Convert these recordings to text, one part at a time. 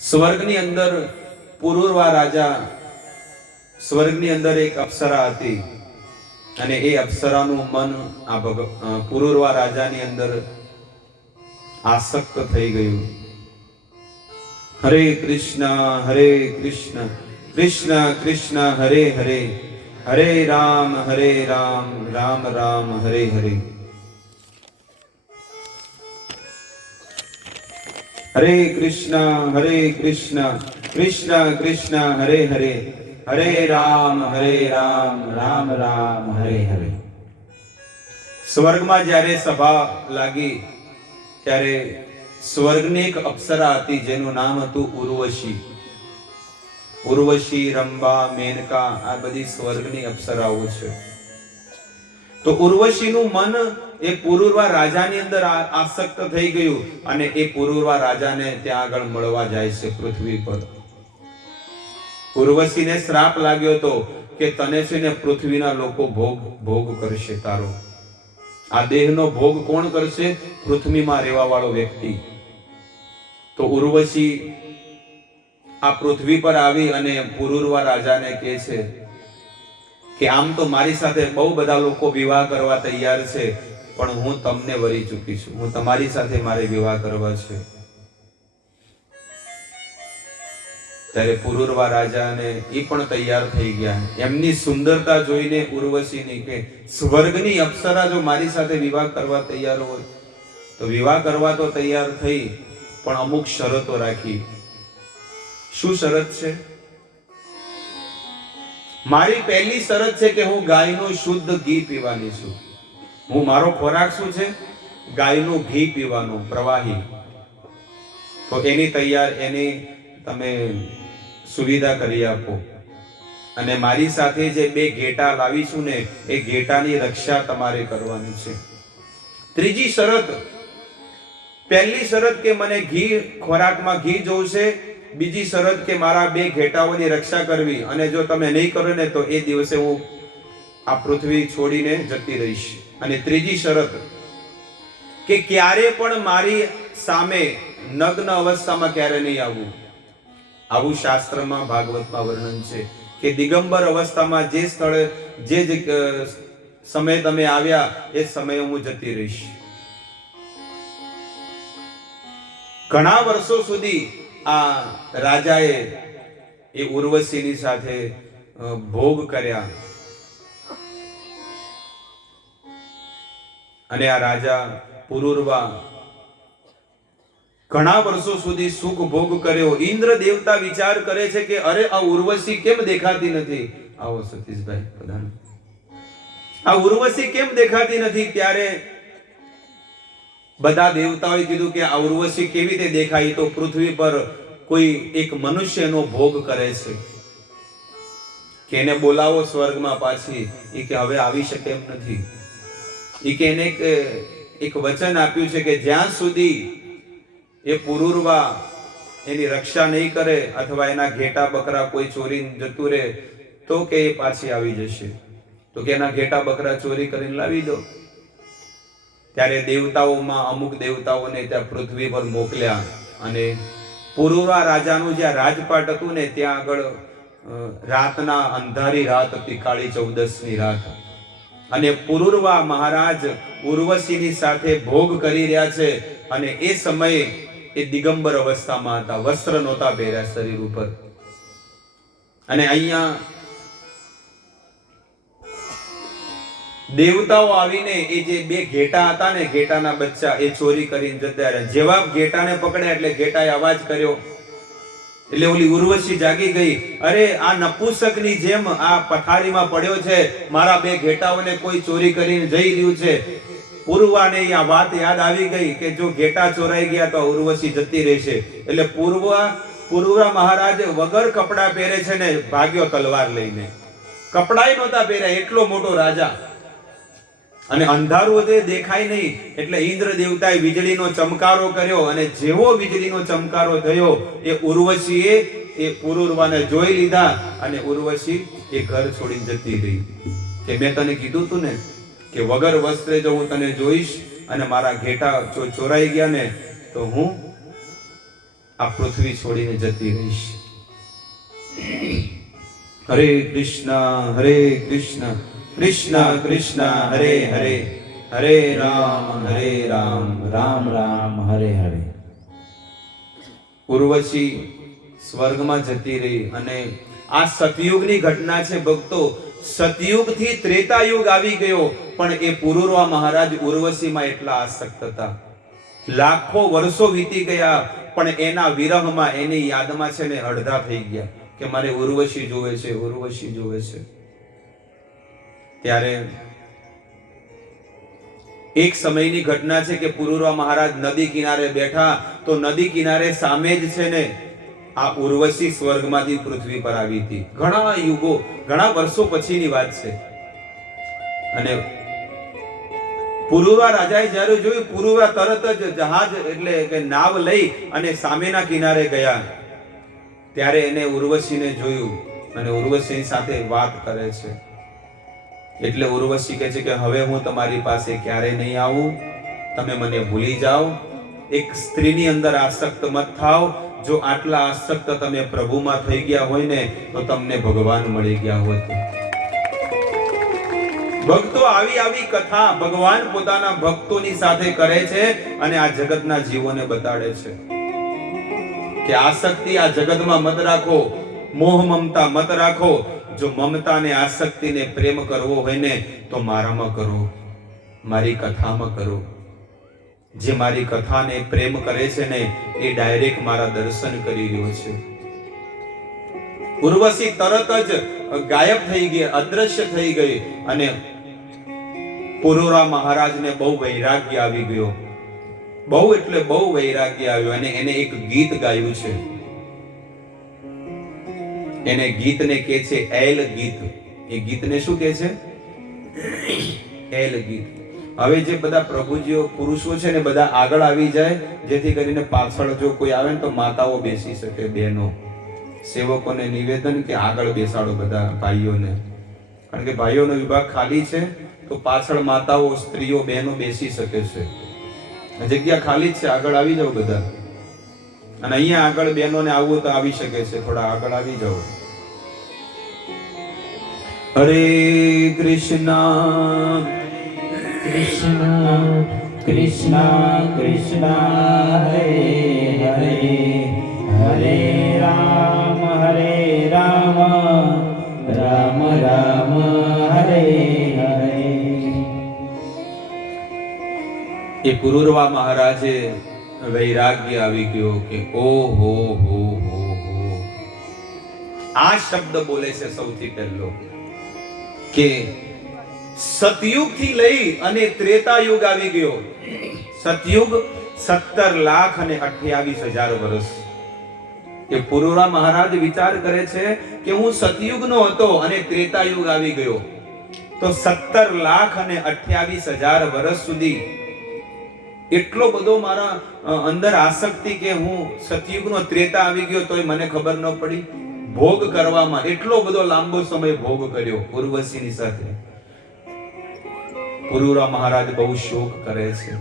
સ્વર્ગની અંદર પુરુરવા રાજા, સ્વર્ગની અંદર એક અપ્સરા હતી અને એ અપ્સરાનું મન આ પુરુરવા રાજાની અંદર આસક્ત થઈ ગયું. હરે કૃષ્ણ કૃષ્ણ કૃષ્ણ હરે હરે, હરે રામ રામ રામ હરે હરે. હરે કૃષ્ણ કૃષ્ણ કૃષ્ણ હરે હરે, હરે રામ રામ રામ હરે હરે. સ્વર્ગમાં જ્યારે સભા લાગી ત્યારે સ્વર્ગની એક અપ્સરા હતી જેનું નામ હતું ઉર્વશી. ઉર્વશી, રંભા, મેનકા આ બધી સ્વર્ગની અપ્સરાઓ છે. તો ઉર્વશીનું મન એ પુરુરવા રાજાની અંદર આસક્ત થઈ ગયું અને એ પુરુરવા રાજાને ત્યાં આગળ મળવા જાય છે પૃથ્વી પર. ઉર્વશીને શ્રાપ લાગ્યો હતો કે તને છે ને પૃથ્વીના લોકો ભોગ કરશે. તારો આ દેહનો ભોગ કોણ કરશે? પૃથ્વીમાં રહેવા વાળો વ્યક્તિ. તો ઉર્વશી આ પૃથ્વી પર આવી અને પુરુરવા રાજાને કહે છે કે આમ તો મારી સાથે બહુ બધા લોકો વિવાહ કરવા તૈયાર છે, પણ હું તમને વરી ચૂકી છું. હું તમારી સાથે મારે વિવાહ કરવા છે. ત્યારે પુરુરવા રાજાને એ પણ તૈયાર થઈ ગયા. એમની સુંદરતા જોઈને ઉર્વશીની કે સ્વર્ગની અપ્સરા જો મારી સાથે વિવાહ કરવા તૈયાર હોય તો વિવાહ કરવા તો તૈયાર થઈ, પણ અમુક શરતો રાખી. શું શરત છે? મારી પહેલી શરત છે કે હું ગાયનું શુદ્ધ ઘી પીવાની છું. હું મારો ખોરાક શું છે? ગાયનું ઘી પીવાનું, પ્રવાહી. તો એની તમે સુવિધા કરી આપો. અને મારી સાથે જે 2 ઘેટા લાવીશું ને એ ઘેટાની રક્ષા તમારે કરવાની છે. ત્રીજી શરત, પહેલી શરત કે મને ખોરાકમાં ઘી જોઈશે. બીજી શરત કે મારા 2 ઘેટાઓની રક્ષા કરવી, અને જો તમે નહીં કરો ને તો એ દિવસે હું આ પૃથ્વી છોડીને જતી રહીશ. અને ત્રીજી શરત કે ક્યારે પણ મારી સામે નગ્ન અવસ્થામાં ક્યારે નહીં આવવું. આવું શાસ્ત્રમાં, ભાગવતમાં વર્ણન છે કે દિગંબર અવસ્થામાં જે સ્થળે જે સમય તમે આવ્યા એ સમયે હું જતી રહીશ. ઘણા વર્ષો સુધી આ રાજાએ એ ઉર્વશીની સાથે ભોગ કર્યા અને આ રાજા પુરુરવા ઘણા વર્ષો સુધી સુખ ભોગ કર્યો. ઇન્દ્ર દેવતા વિચાર કરે છે કે અરે આ ઉર્વશી કેમ દેખાતી નથી? આવો સતીશભાઈ પ્રધાન, આ ઉર્વશી કેમ દેખાતી નથી? ત્યારે બધા દેવતાઓએ કીધું કે આ ઉર્વશી કેવી રીતે દેખાય? તો પૃથ્વી પર કોઈ એક મનુષ્યનો ભોગ કરે છે, કે એને બોલાવો સ્વર્ગમાં પાછી. એ કે હવે આવી શકે એમ નથી. એ કે એને એક વચન આપ્યું છે કે જ્યાં સુધી એ પુરુરવા એની રક્ષા નહીં કરે અથવા એના ઘેટા બકરા કોઈ ચોરીને જતું રહે તો કે એ પાછી આવી જશે. તો કે એના ઘેટા બકરા ચોરી કરીને લાવી દો. ત્યારે દેવતાઓમાં અમુક દેવતાઓને ત્યાં પૃથ્વી પર મોકલ્યા અને પુરુરવા રાજાનું જ્યાં રાજપાટ હતું ને ત્યાં આગળ રાતના અંધારી રાત હતી, કાળી ચૌદસની રાત. અને પુરુરવા મહારાજ ઉર્વશીની સાથે ભોગ કરી રહ્યા છે અને એ સમયે એ દિગંબર અવસ્થામાં હતા, વસ્ત્ર નહોતા પહેર્યા શરીર ઉપર. અને અહીંયા દેવતાઓ આવીને એ જે 2 ઘેટા હતા ને, ઘેટાના બચ્ચા એ ચોરી કરીને જતા રહ્યા. જેવા ઘેટાને પકડ્યા એટલે ઘેટાએ અવાજ કર્યો એટલે ઓલી ઉર્વશી જાગી ગઈ. અરે આ નપુંસકની જેમ આ પથારીમાં પડ્યો છે, મારા 2 ઘેટાઓને કોઈ ચોરી કરીને જઈ રહ્યું છે. પુરુરવાને આ વાત યાદ આવી ગઈ કે જો ઘેટા ચોરાઈ ગયા તો ઉર્વશી જતી રહેશે. એટલે પુરુરવા મહારાજ વગર કપડા પહેરે છે ને ભાગ્યો તલવાર લઈને. કપડાય નહોતા પહેર્યા, એટલો મોટો રાજા. અને અંધારું તે દેખાય નહીં એટલે ઇન્દ્ર દેવતાએ વીજળીનો ચમકારો કર્યો અને જેવો વીજળીનો ચમકારો થયો એ ઉર્વશીએ એ પુરુરવાને જોઈ લીધા અને ઉર્વશી એ ઘર છોડીને જતી રહી. કે મેં તને કીધું તું ને કે વગર વસ્ત્રે જો હું તને જોઈશ અને મારા ઘેટા ચોરાઈ ગયા ને તો હું આ પૃથ્વી છોડીને જતી રહીશ. હરે કૃષ્ણ કૃષ્ણ કૃષ્ણ હરે હરે, હરે રામ રામ રામ હરે હરે. ઉર્વશી સ્વર્ગમાં જતી રહી. અને આ સતયુગની ઘટના છે ભક્તો. સતયુગથી ત્રેતાયુગ આવી ગયો, પણ એ પુરુરવા મહારાજ ઉર્વશીમાં એટલા આસક્ત હતા. લાખો વર્ષો વીતી ગયા, પણ એના વિરહમાં, એની યાદમાં છે ને અડધા થઈ ગયા કે મારે ઉર્વશી જોવે છે, ઉર્વશી જોવે છે. ત્યારે એક સમયની ઘટના છે કે પુરુરવા મહારાજ નદી કિનારે બેઠા, તો નદી કિનારે સામે જ છે ને આ ઉર્વશી સ્વર્ગમાંથી પૃથ્વી પર આવી હતી. ઘણા યુગો, ઘણા વર્ષો પછીની વાત છે. અને પુરુરવા રાજાએ જ્યારે જોયું, પુરુરવા તરત જ જહાજ એટલે કે નાવ લઈ અને સામેના કિનારે ગયા. ત્યારે એને ઉર્વશીને જોયું અને ઉર્વશી સાથે વાત કરે છે. એટલે ઉર્વશી કહે છે કે હવે હું તમારી પાસે ક્યારે નહીં આવું, તમે મને ભૂલી જાઓ. એક સ્ત્રીની અંદર આસક્ત મત થાઓ. જો આટલા આસક્ત તમે પ્રભુમાં થઈ ગયા હોય ને, તો તમને ભગવાન મળી ગયા હોત. ભક્તો આવી કથા ભગવાન પોતાના ભક્તોની સાથે કરે છે અને આ જગતના જીવોને બતાડે છે કે આસક્તિ આ જગતમાં મત રાખો, મોહ મમતા મત રાખો. જો મમતા ને આસક્તિ ને પ્રેમ કરવો હોય ને, તો મારામાં કરો, મારી કથામાં કરો. જે મારી કથાને પ્રેમ કરે છે ને, એ ડાયરેક્ટ મારા દર્શન કરી રહ્યો છે. ઉર્વશી તરત જ ગાયબ થઈ ગઈ, અદ્રશ્ય થઈ ગઈ. અને પુરુરવા મહારાજને બહુ વૈરાગ્ય આવી ગયો. બહુ એટલે બહુ વૈરાગ્ય આવ્યો. અને એને એક ગીત ગાયું છે. એને ગીતને કહે છે એલ ગીત. એ ગીતને શું કહે છે? એલ ગીત. હવે જે બધા પ્રભુજીઓ પુરુષો છે ને, બધા આગળ આવી જાય, જેથી કરીને પાછળ જો કોઈ આવે ને તો માતાઓ બેસી શકે. બહેનો સેવકોને નિવેદન કે આગળ બેસાડો બધા ભાઈઓને, કારણ કે ભાઈઓનો વિભાગ ખાલી છે, તો પાછળ માતાઓ, સ્ત્રીઓ, બહેનો બેસી શકે છે. જગ્યા ખાલી જ છે, આગળ આવી જાઓ બધા. અને અહીંયા આગળ બહેનોને આવવું તો આવી શકે છે, થોડા આગળ આવી જાઓ. હરે કૃષ્ણ કૃષ્ણ કૃષ્ણ કૃષ્ણ હરે હરે, હરે રામ રામ રામ હરે હરે. એ પુરુરવા મહારાજે વૈરાગ્ય આવી ગયો કે ઓ હો હો હો હો. આ શબ્દ બોલે છે સૌથી પહેલો કે સતયુગ થી લઈ અને ત્રેતાયુગ આવી ગયો. સતયુગ 17,28,000 વર્ષ. એ પુરુરવા મહારાજ વિચાર કરે છે કે હું સતયુગનો હતો અને ત્રેતાયુગ આવી ગયો, તો 17,28,000 વર્ષ સુધી એટલો બધો મારા અંદર આસક્તિ કે હું સતયુગનો ત્રેતા આવી ગયો તોય મને ખબર ન પડી. ભોગ કરવામાં એટલો બધો લાંબો સમય ભોગ કર્યો ઉર્વશીની સાથે. પુરુરવા મહારાજ બહુ શોક કરે છે.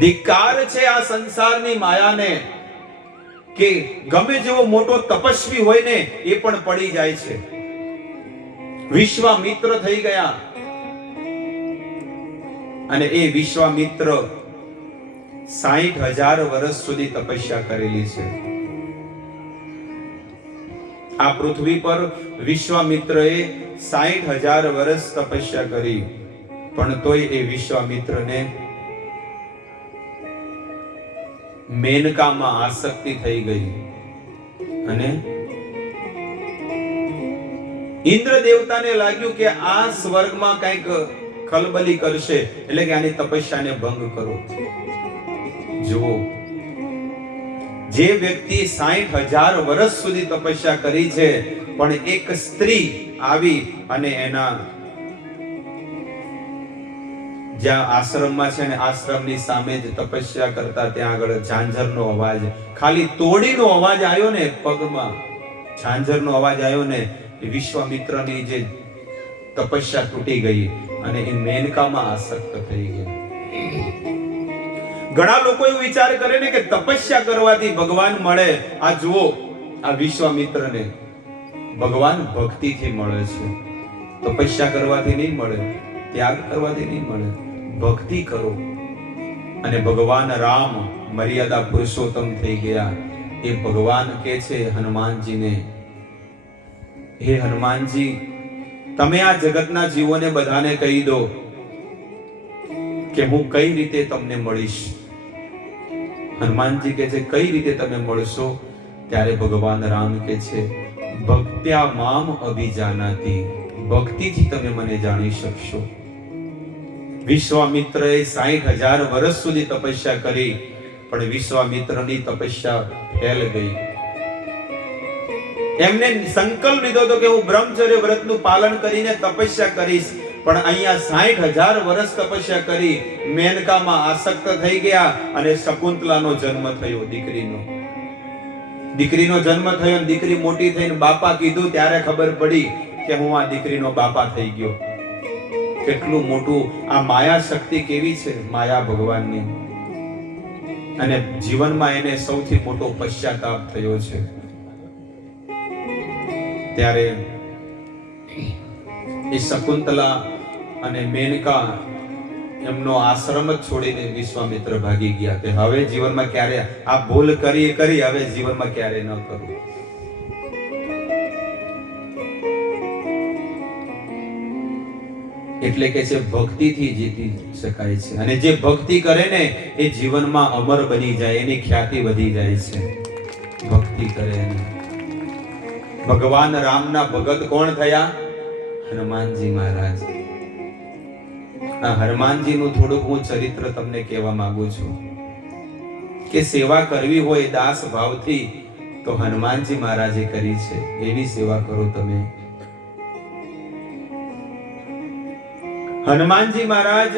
ધિક્કાર છે આ સંસારની માયાને કે ગમે જેવો મોટો તપસ્વી હોય ને, એ પણ પડી જાય છે. વિશ્વામિત્ર થઈ ગયા અને એ વિશ્વામિત્ર 60,000 વર્ષ સુધી તપસ્યા કરેલી છે. આ પૃથ્વી પર વિશ્વામિત્રએ 60,000 વર્ષ તપસ્યા કરી, પણ તોય એ વિશ્વામિત્રને મેનકામાં આસક્તિ થઈ ગઈ. અને ઇન્દ્ર દેવતાને લાગ્યું કે આ સ્વર્ગમાં કંઈક ખલબલી કરશે, એટલે કે આની તપસ્યાને ભંગ કરો. જુઓ, જે વ્યક્તિ 60,000 વર્ષ સુધી તપસ્યા કરી છે, પણ એક સ્ત્રી આવી અને એના જ્યાં આશ્રમમાં છે ને, આશ્રમની સામે જ તપસ્યા કરતા ત્યાં આગળ ઝાંઝરનો અવાજ, ખાલી તોડીનો અવાજ આવ્યો ને, પગમાં ઝાંઝરનો અવાજ આવ્યો ને, વિશ્વામિત્રની જે તપસ્યા તૂટી ગઈ અને એ મેનકામાં આસક્ત થઈ ગયા. ઘણા લોકો એવું વિચાર કરે ને કે તપસ્યા કરવાથી ભગવાન મળે. આ જુઓ, આ વિશ્વામિત્રને ભગવાન ભક્તિથી મળે છે. તપસ્યા કરવાથી નહીં મળે, ત્યાગ કરવાથી નહીં મળે. ભક્તિ કરો અને ભગવાન રામ મર્યાદા પુરુષોત્તમ થઈ ગયા. એ ભગવાન કહે છે હનુમાનજીને, હે હનુમાનજી, તમે આ જગતના જીવોને બધાને કહી દો કે હું કઈ રીતે તમને મળીશ. હનુમાનજી કહે છે કઈ રીતે તમે મળશો? ત્યારે ભગવાન રામ કહે છે ભક્ત્યા મામ અભિજાનાતિ, ભક્તિથી તમે મને જાણી શકશો. વિશ્વામિત્રએ 60,000 વર્ષ સુધી તપસ્યા કરી, પણ વિશ્વામિત્રની તપસ્યા ફેલ ગઈ. એમને સંકલ્પ લીધો હતો કે હું બ્રહ્મચર્ય વ્રતનું પાલન કરીને તપસ્યા કરીશ, પણ અહીંયા 60,000 વર્ષ તપસ્યા કરી, મેનકામાં આસક્ત થઈ ગયા અને શકુંતલાનો જન્મ થયો, દીકરીનો જન્મ થયો. દીકરી મોટી થઈને બાપા કીધું ત્યારે ખબર પડી કે હું આ દીકરીનો બાપા થઈ ગયો. કેટલું મોટું આ માયા શક્તિ કેવી છે, માયા ભગવાનની. અને જીવનમાં એને સૌથી મોટો પશ્ચાતાપ થયો છે. ત્યારે એ શકુંતલા અને મેનકા એમનો આશ્રમ જ છોડીને વિશ્વામિત્ર ભાગી ગયા કે હવે જીવનમાં ક્યારે આ ભૂલ કરી, હવે જીવનમાં ક્યારે ન કરું. એટલે કે છે ભક્તિથી જીતી શકાય છે. અને જે ભક્તિ કરે ને એ જીવનમાં અમર બની જાય, એની ખ્યાતિ વધી જાય છે. ભક્તિ કરે. ભગવાન રામના ભગત કોણ થયા? હનુમાનજી મહારાજ. આ હનુમાનજીનું થોડુંક હું ચરિત્ર તમને કહેવા માંગુ છું કે સેવા કરવી હોય દાસ ભાવથી તો હનુમાનજી મહારાજે કરી છે. એવી સેવા કરો તમે. હનુમાનજી મહારાજ